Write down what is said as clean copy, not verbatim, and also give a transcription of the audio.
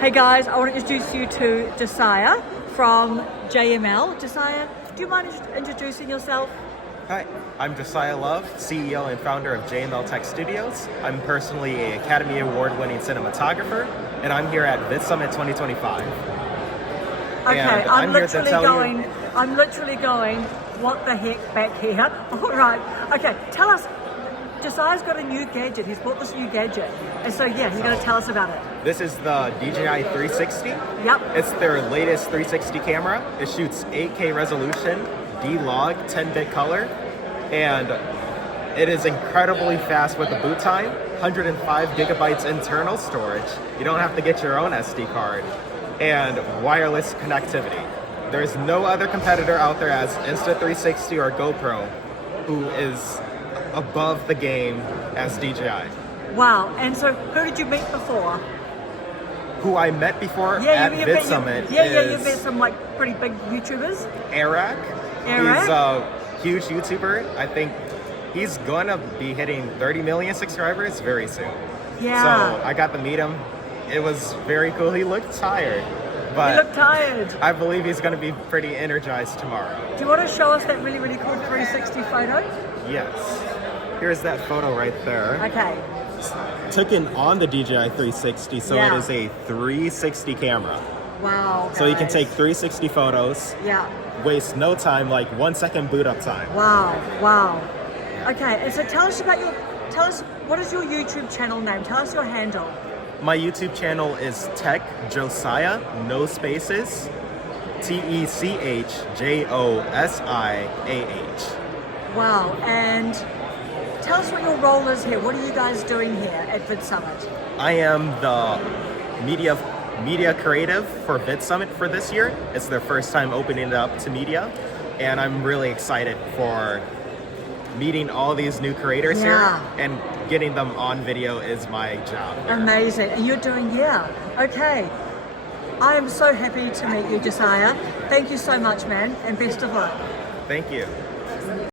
Hey guys, I want to introduce you to Josiah from JML. Josiah, do you mind introducing yourself? Hi, I'm Josiah Love, CEO and founder of JML Tech Studios. I'm personally an Academy Award-winning cinematographer, and I'm here at VidSummit 2025. Okay, And I'm here to tell you- literally going, what the heck back here? All right, okay, tell us, Josiah's got a new gadget. He's bought this new gadget. And so yeah, he's going to tell us about it. This is the DJI 360. Yep. It's their latest 360 camera. It shoots 8K resolution, D-Log, 10-bit color, and it is incredibly fast with the boot time, 105 gigabytes internal storage. You don't have to get your own SD card, and wireless connectivity. There's no other competitor out there as Insta360 or GoPro who is above the game as DJI. Wow, and so who did you meet before? Who I met before at you VidSummit you've met some like pretty big YouTubers. Eric. Eric? He's a huge YouTuber. I think he's gonna be hitting 30 million subscribers very soon. Yeah. So I got to meet him. It was very cool. He looked tired, but You look tired. I believe he's gonna be pretty energized tomorrow. Do you want to show us that really, really cool 360 photo? Yes. Here's that photo right there. Okay. Taken on the DJI 360, so Yeah. it is a 360 camera. Wow. So you can guys. take 360 photos, Yeah. waste no time, like 1 second boot up time. Wow. Wow. Okay. And so tell us what is your YouTube channel name? Tell us your handle. My YouTube channel is Tech Josiah, no spaces, TechJosiah. Wow. And tell us what your role is here. What are you guys doing here at VidSummit? I am the media creative for VidSummit for this year. It's their first time opening it up to media, and I'm really excited for meeting all these new creators Yeah. here, and getting them on video is my job here. Amazing. And you're doing, okay. I am so happy to meet you, Josiah. Thank you so much, man, and best of luck. Thank you.